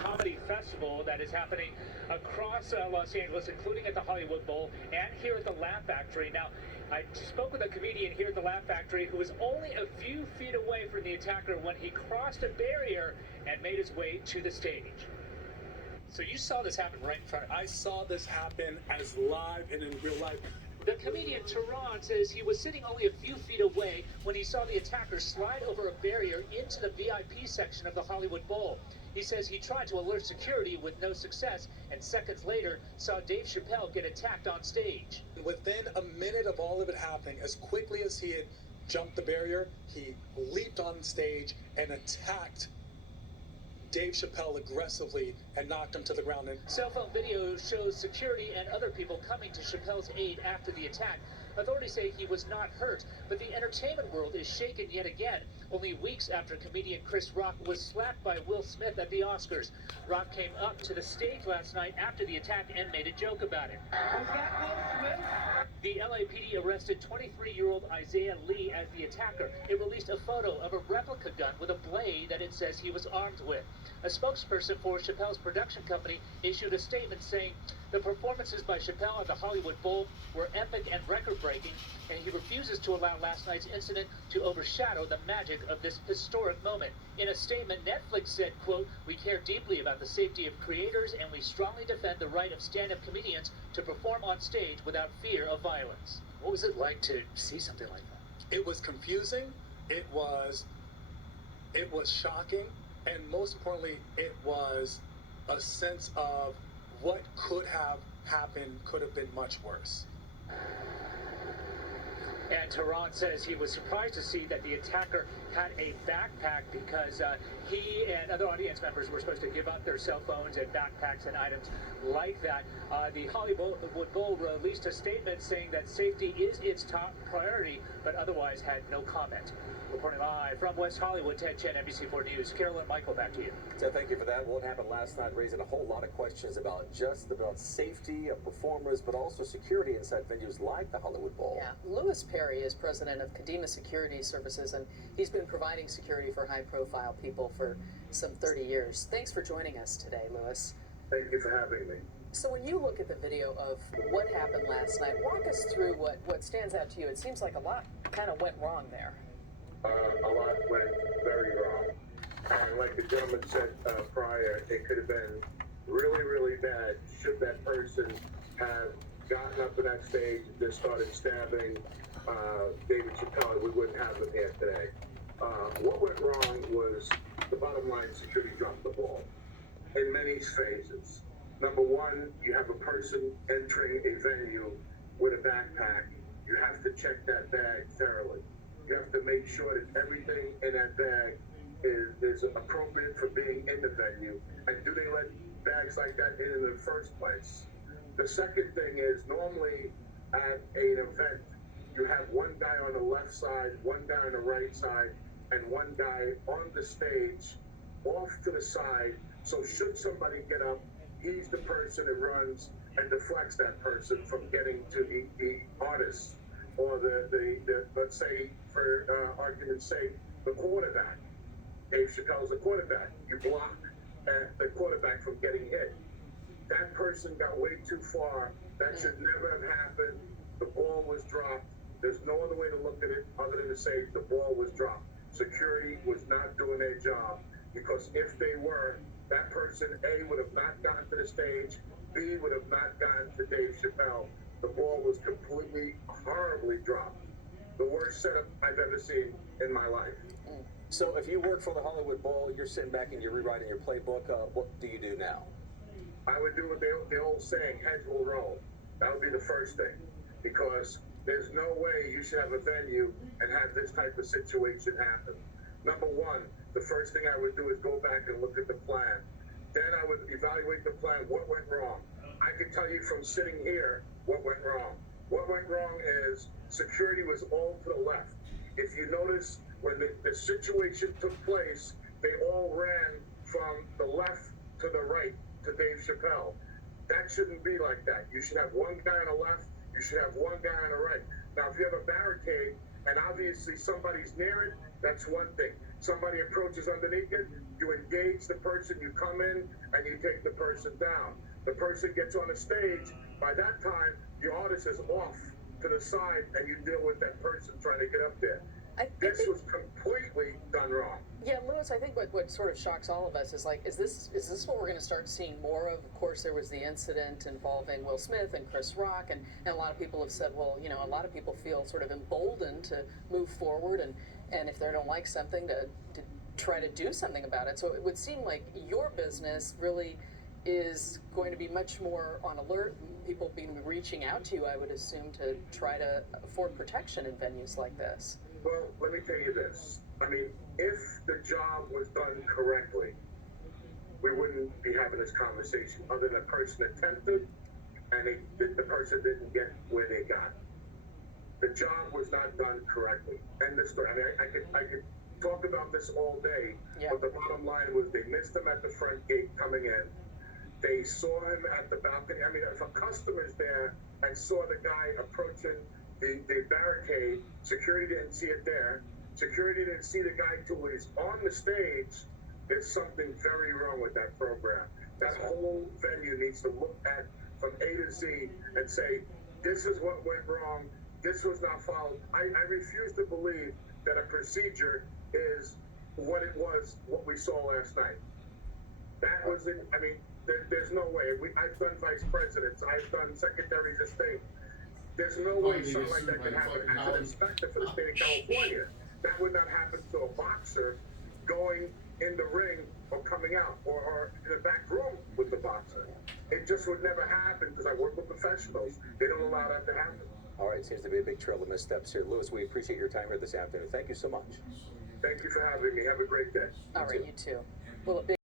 Comedy festival that is happening across Los Angeles, including at the Hollywood Bowl and here at the Laugh Factory. Now, I spoke with a comedian here at the Laugh Factory who was only a few feet away from the attacker when he crossed a barrier and made his way to the stage. So you saw this happen right in front of you. I saw this happen as live and in real life. The comedian Tehran says he was sitting only a few feet away when he saw the attacker slide over a barrier into the VIP section of the Hollywood Bowl. He says he tried to alert security with no success, and seconds later saw Dave Chappelle get attacked on stage. Within a minute of all of it happening, as quickly as he had jumped the barrier, he leaped on stage and attacked Dave Chappelle aggressively and knocked him to the ground. Cell phone video shows security and other people coming to Chappelle's aid after the attack. Authorities say he was not hurt, but the entertainment world is shaken yet again, only weeks after comedian Chris Rock was slapped by Will Smith at the Oscars. Rock came up to the stage last night after the attack and made a joke about it. Was that Will Smith? The LAPD arrested 23-year-old Isaiah Lee as the attacker. It released a photo of a replica gun with a blade that it says he was armed with. A spokesperson for Chappelle's production company issued a statement saying the performances by Chappelle at the Hollywood Bowl were epic and record-breaking, and he refuses to allow last night's incident to overshadow the magic of this historic moment. In a statement, Netflix said, quote, "We care deeply about the safety of creators, and we strongly defend the right of stand-up comedians to perform on stage without fear of violence." What was it like to see something like that? It was confusing, it was shocking, and most importantly, it was a sense of what could have happened could have been much worse. And Tehran says he was surprised to see that the attacker had a backpack because he and other audience members were supposed to give up their cell phones and backpacks and items like that. The Hollywood Bowl released a statement saying that safety is its top priority, but otherwise had no comment. Reporting live from West Hollywood, Ted Chen, NBC4 News. Carol and Michael, back to you. So thank you for that. What happened last night raising a whole lot of questions about safety of performers, but also security inside venues like the Hollywood Bowl. Yeah, Louis Perry is president of Kadima Security Services, and he's been providing security for high-profile people for some 30 years. Thanks for joining us today, Louis. Thank you for having me. So when you look at the video of what happened last night, walk us through what stands out to you. It seems like a lot kind of went wrong there. A lot went very wrong. And like the gentleman said prior, it could have been really, really bad should that person have gotten up on that stage and just started stabbing David Chappelle. We wouldn't have him here today. What went wrong was the bottom line: security dropped the ball in many phases. Number one, you have a person entering a venue with a backpack. You have to check that bag thoroughly. You have to make sure that everything in that bag is appropriate for being in the venue. And do they let bags like that in the first place? The second thing is, normally at an event, you have one guy on the left side, one guy on the right side, and one guy on the stage off to the side. So should somebody get up, he's the person that runs and deflects that person from getting to the artist, or the let's say, for argument's sake, the quarterback. Dave Chappelle's the quarterback. You block the quarterback from getting hit. That person got way too far. That should never have happened. The ball was dropped. There's no other way to look at it other than to say the ball was dropped. Security was not doing their job, because if they were, that person, A, would have not gotten to the stage, B, would have not gotten to Dave Chappelle. The ball was completely, horribly dropped. The worst setup I've ever seen in my life. So if you work for the Hollywood Bowl, you're sitting back and you're rewriting your playbook, what do you do now? I would do what the old saying, heads will roll. That would be the first thing, because there's no way you should have a venue and have this type of situation happen. Number one, the first thing I would do is go back and look at the plan. Then I would evaluate the plan. What went wrong? I could tell you from sitting here what went wrong. What went wrong is security was all to the left. If you notice, when the situation took place, they all ran from the left to the right to Dave Chappelle. That shouldn't be like that. You should have one guy on the left, you should have one guy on the right. Now, if you have a barricade and obviously somebody's near it, that's one thing. somebody approaches underneath it, you engage the person, you come in, and you take the person down. The person gets on the stage. By that time, the artist is off to the side, and you deal with that person trying to get up there. This was completely done wrong. Yeah, Lewis, I think what sort of shocks all of us is like, is this what we're going to start seeing more of? Of course, there was the incident involving Will Smith and Chris Rock, and a lot of people have said, well, you know, a lot of people feel sort of emboldened to move forward, and if they don't like something, to try to do something about it. So it would seem like your business really is going to be much more on alert. People being reaching out to you, I would assume, to try to afford protection in venues like this. Well, let me tell you this. I mean, if the job was done correctly, we wouldn't be having this conversation. Other than a person attempted, and the person didn't get where they got. The job was not done correctly. End of story. I mean, I could talk about this all day, Yeah. but the bottom line was they missed him at the front gate coming in. They saw him at the balcony. I mean, if a customer's there and saw the guy approaching the barricade, security didn't see it there. Security didn't see the guy till he's on the stage. There's something very wrong with that program. That whole venue needs to look at from A to Z and say, this is what went wrong. This was not followed. I refuse to believe that a procedure is what it was, what we saw last night. That was it. I mean, there's no way. I've done vice presidents. I've done secretaries of state. There's no way something like that can happen. As an inspector for the state of California, that would not happen to a boxer going in the ring or coming out or in the back room with the boxer. It just would never happen because I work with professionals. They don't allow that to happen. All right, seems to be a big trail of missteps here. Lewis, we appreciate your time here this afternoon. Thank you so much. Thank you for having me. Have a great day. All right, you too. Well, a big